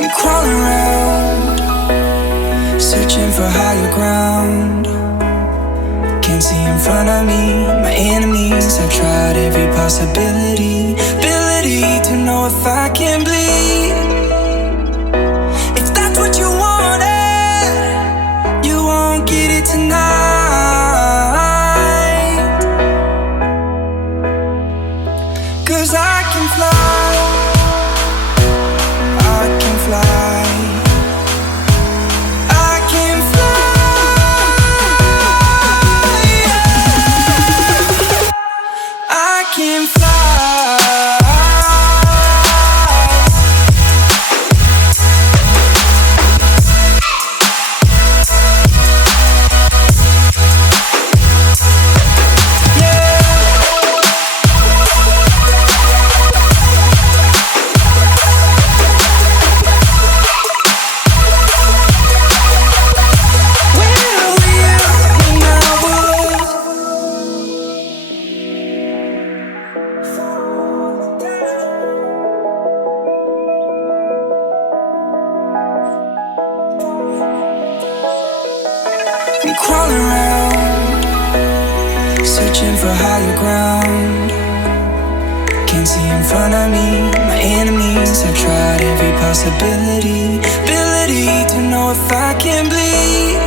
I'm crawling around, searching for higher ground. Can't see in front of me, my enemies. I've tried every possibility, ability to know if I can bleed. If that's what you wanted, you won't get it tonight. 'Cause I can fly, I can fly, I can fly, yeah. I can fly. I'm crawling around, searching for higher ground. Can't see in front of me, my enemies. I've tried every possibility, ability to know if I can bleed.